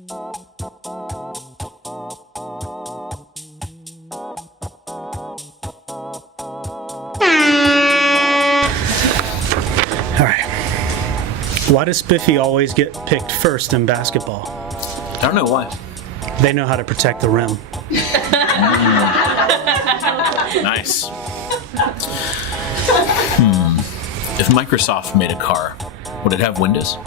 Alright. Why does Spiffy always get picked first in basketball? I don't know why. They know how to protect the rim. Nice. If Microsoft made a car, would it have windows?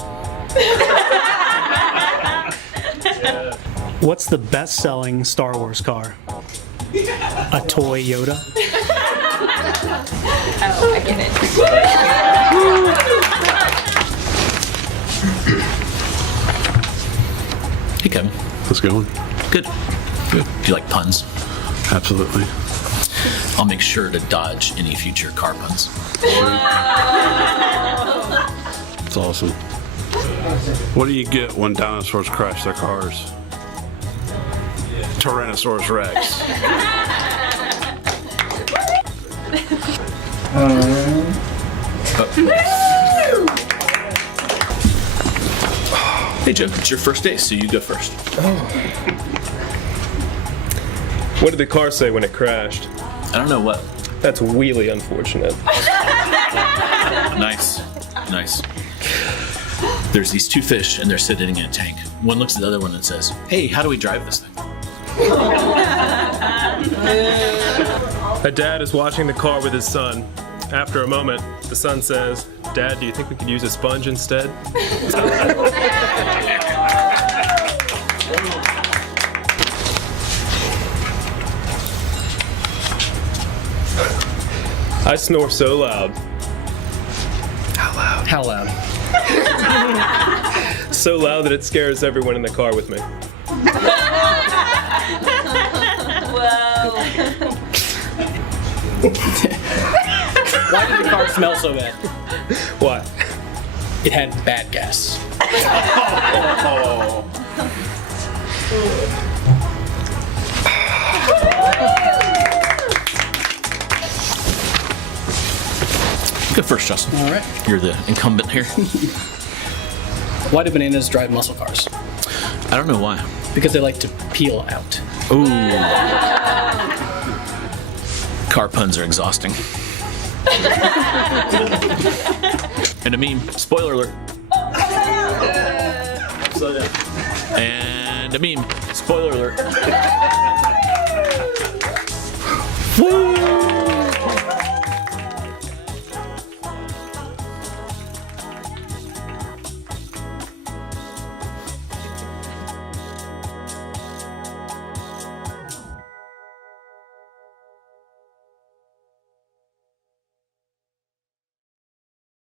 What's the best-selling Star Wars car? A toy Yoda? Oh, I get it. Hey, Kevin. How's it going? Good. Good. Do you like puns? Absolutely. I'll make sure to dodge any future car puns. It's awesome. What do you get when dinosaurs crash their cars? Tyrannosaurus Rex. Hey, Joe, it's your first day, so you go first. What did the car say when it crashed? I don't know what. That's really unfortunate. Nice. Nice. There's these two fish, and they're sitting in a tank. One looks at the other one and says, "Hey, how do we drive this thing?" A dad is washing the car with his son. After a moment, the son says, "Dad, do you think we could use a sponge instead?" I snore so loud. How loud? So loud that it scares everyone in the car with me. Why did the car smell so bad? Why? It had bad gas. Go first, Justin. All right. You're the incumbent here. Why do bananas drive muscle cars? I don't know why. Because they like to peel out. Ooh. Car puns are exhausting. And a meme. Spoiler alert. And a meme. Spoiler alert. Woo!